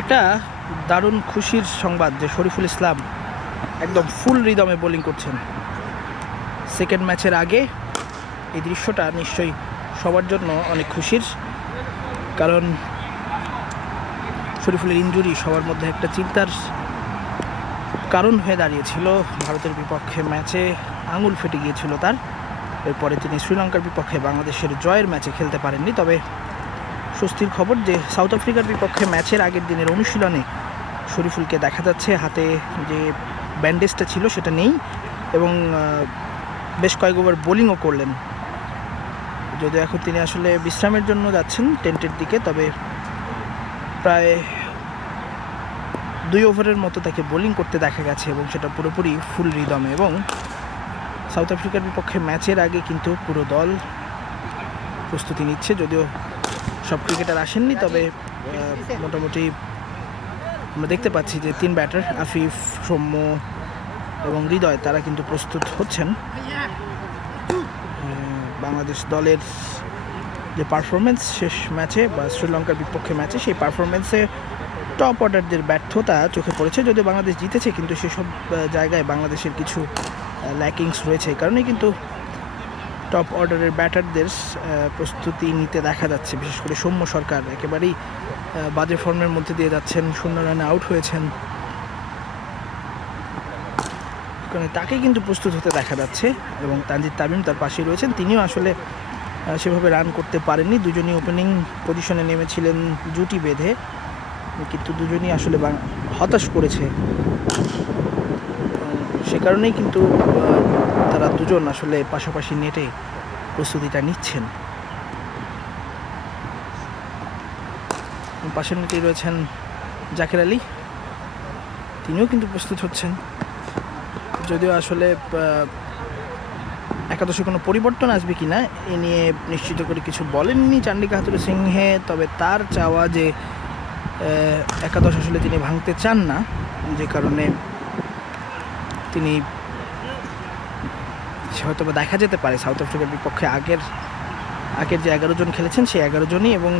একটা দারুণ খুশির সংবাদ যে শরীফুল ইসলাম একদম ফুল রিদমে বোলিং করছেন। সেকেন্ড ম্যাচের আগে এই দৃশ্যটা নিশ্চয়ই সবার জন্য অনেক খুশির, কারণ শরীফুলের ইঞ্জুরি সবার মধ্যে একটা চিন্তার কারণ হয়ে দাঁড়িয়েছিল। ভারতের বিপক্ষে ম্যাচে আঙুল ফেটে গিয়েছিল তার। এরপরে তিনি শ্রীলঙ্কার বিপক্ষে বাংলাদেশের জয়ের ম্যাচে খেলতে পারেননি, তবে স্বস্তির খবর যে সাউথ আফ্রিকার বিপক্ষে ম্যাচের আগের দিনের অনুশীলনে শরীফুলকে দেখা যাচ্ছে, হাতে যে ব্যান্ডেজটা ছিল সেটা নেই এবং বেশ কয়েক ওভার বোলিংও করলেন। যদিও এখন তিনি আসলে বিশ্রামের জন্য যাচ্ছেন টেন্টের দিকে, তবে প্রায় দুই ওভারের মতো তাকে বোলিং করতে দেখা গেছে এবং সেটা পুরোপুরি ফুল রিদমে এবং সাউথ আফ্রিকার বিপক্ষে ম্যাচের আগে কিন্তু পুরো দল প্রস্তুতি নিচ্ছে, যদিও সব ক্রিকেটার আসেননি, তবে মোটামুটি আমরা দেখতে পাচ্ছি যে তিন ব্যাটার, আফিফ, সৌম্য এবং হৃদয়, তারা কিন্তু প্রস্তুত হচ্ছেন। বাংলাদেশ দলের যে পারফরমেন্স শেষ ম্যাচে বা শ্রীলঙ্কার বিপক্ষে ম্যাচে, সেই পারফরমেন্সে টপ অর্ডারদের ব্যর্থতা চোখে পড়েছে। যদিও বাংলাদেশ জিতেছে, কিন্তু সেসব জায়গায় বাংলাদেশের কিছু ল্যাকিংস রয়েছে। এই কারণেই কিন্তু টপ অর্ডারের ব্যাটারদের প্রস্তুতি নিতে দেখা যাচ্ছে, বিশেষ করে সৌম্য সরকার একেবারেই বাজে ফর্মের মধ্যে দিয়ে যাচ্ছেন, শূন্য রানে আউট হয়েছেন। কারণ তাকে কিন্তু প্রস্তুত হতে দেখা যাচ্ছে এবং তানজিদ তামিম তার পাশে রয়েছেন। তিনিও আসলে সেভাবে রান করতে পারেননি। দুজনই ওপেনিং পজিশনে নেমেছিলেন জুটি বেঁধে, কিন্তু দুজনই আসলে হতাশ করেছে। সে কারণেই কিন্তু তারা দুজন আসলে পাশাপাশি নেটে প্রস্তুতিটা নিচ্ছেন। পাশের নেটেই রয়েছেন জাকের আলী। তিনিও কিন্তু প্রস্তুত হচ্ছেন। যদিও আসলে একাদশে কোনো পরিবর্তন আসবে কি না এ নিয়ে নিশ্চিত করে কিছু বলেননি চান্ডিকা হাতুরে সিংহে, তবে তার চাওয়া যে একাদশ আসলে তিনি ভাঙতে চান না, যে কারণে তিনি হয়তো বা দেখা যেতে পারে সাউথ আফ্রিকার বিপক্ষে আগের আগের যে এগারো জন খেলেছেন সেই এগারো জনই এবং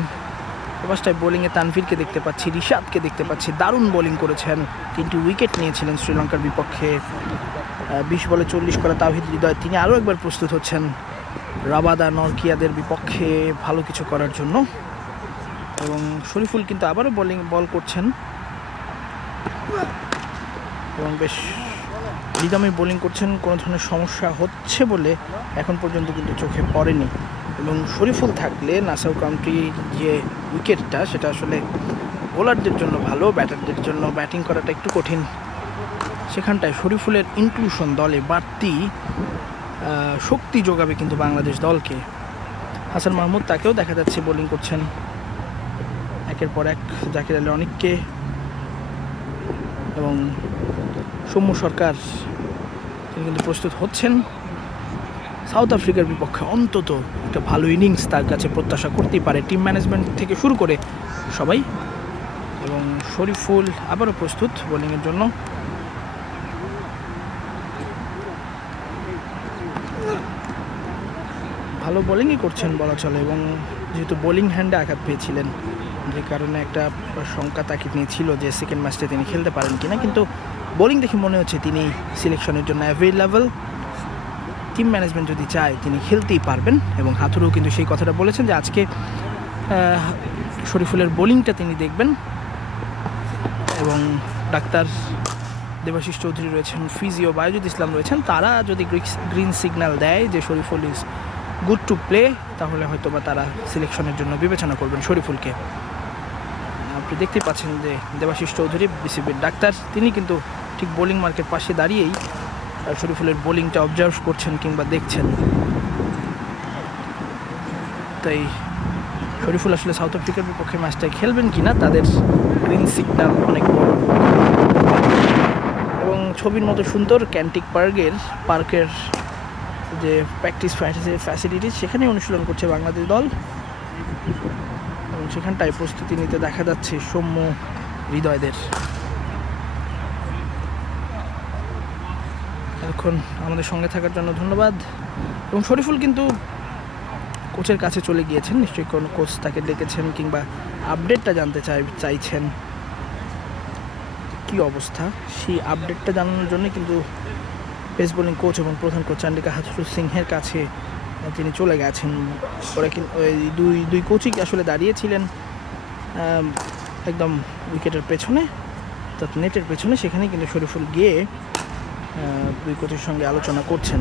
ফার্স্টায় বোলিংয়ে তানভীরকে দেখতে পাচ্ছি, রিশাদকে দেখতে পাচ্ছি। দারুণ বোলিং করেছেন। তিনটি উইকেট নিয়েছিলেন শ্রীলঙ্কার বিপক্ষে। বিশ বলে চল্লিশ করা তাওহিদ হৃদয়। তিনি আরও একবার প্রস্তুত হচ্ছেন রাবাদা নরকিয়াদের বিপক্ষে ভালো কিছু করার জন্য। এবং শরীফুল কিন্তু আবারও বোলিং বল করছেন। এবং বেশ রিদমে বোলিং করছেন, কোনো ধরনের সমস্যা হচ্ছে বলে এখন পর্যন্ত কিন্তু চোখে পড়েনি। এবং শরীফুল থাকলে নাসাউ কাউন্ট্রির যে উইকেটটা সেটা আসলে বোলারদের জন্য ভালো ব্যাটারদের জন্য ব্যাটিং করাটা একটু কঠিন। সেখানটায় শরীফুলের ইনক্লুশন দলে বাড়তি শক্তি যোগাবে কিন্তু বাংলাদেশ দলকে। হাসান মাহমুদ তাকেও দেখা যাচ্ছে বোলিং করছেন। একের পর এক জাকির আলী অনেককে। এবং সৌম্য সরকার তিনি কিন্তু প্রস্তুত হচ্ছেন। সাউথ আফ্রিকার বিপক্ষে অন্তত একটা ভালো ইনিংস তার কাছে প্রত্যাশা করতেই পারে টিম ম্যানেজমেন্ট থেকে শুরু করে সবাই। এবং শরীফুল আবারও প্রস্তুত বোলিংয়ের জন্য। ভালো বোলিংই করছেন বলা চলে এবং যেহেতু বোলিং হ্যান্ডে আঘাত পেয়েছিলেন, যে কারণে একটা শঙ্কা তাকে নিয়ে ছিল যে সেকেন্ড ম্যাচটা তিনি খেলতে পারেন কিনা। কিন্তু বোলিং দেখে মনে হচ্ছে তিনি সিলেকশনের জন্য অ্যাভেলেবল টিম ম্যানেজমেন্ট যদি চায়, তিনি খেলতেই পারবেন। এবং হাথুরও কিন্তু সেই কথাটা বলেছেন যে আজকে শরীফুলের বোলিংটা তিনি দেখবেন। এবং ডাক্তার দেবাশিস চৌধুরী রয়েছেন, ফিজিও বায়ুজিৎ ইসলাম রয়েছেন। তারা যদি গ্রিন সিগন্যাল দেয় যে Shariful is good to play তাহলে হয়তো বা তারা সিলেকশনের জন্য বিবেচনা করবেন শরীফুলকে। আপনি দেখতেই পাচ্ছেন যে দেবাশিস চৌধুরী বিসিবির ডাক্তার, তিনি কিন্তু ঠিক বোলিং মার্কের পাশে দাঁড়িয়েই শরীফুলের বোলিংটা অবজার্ভ করছেন কিংবা দেখছেন। তাই শরীফুল আসলে সাউথ আফ্রিকার বিপক্ষে ম্যাচটায় খেলবেন কি না তাদের গ্রিন সিগন্যাল অনেক বড়। এবং ছবির মতো সুন্দর ক্যান্টিক পার্কের পার্কের যে প্র্যাকটিস ফ্যাসিলিটিস সেখানে অনুশীলন করছে বাংলাদেশ দল। এবং সেখানটায় প্রস্তুতি নিতে দেখা যাচ্ছে সৌম্য হৃদয়দের। এখন আমাদের সঙ্গে থাকার জন্য ধন্যবাদ। এবং শরীফুল কিন্তু কোচের কাছে চলে গিয়েছেন। নিশ্চয়ই কোনো কোচ তাকে ডেকেছেন কিংবা আপডেটটা জানতে চাই, চাইছেন। কী অবস্থা? সেই আপডেটটা জানানোর জন্য কিন্তু পেস বোলিং কোচ এবং প্রধান কোচ চান্ডিকা হাথুরু সিংহের কাছে তিনি চলে গেছেন। ওরা কিন্তু ওই দুই দুই কোচই আসলে দাঁড়িয়েছিলেন একদম উইকেটের পেছনে, অর্থাৎ নেটের পেছনে সেখানে কিন্তু শরীফুল গিয়ে দুই কোচের সঙ্গে আলোচনা করছেন।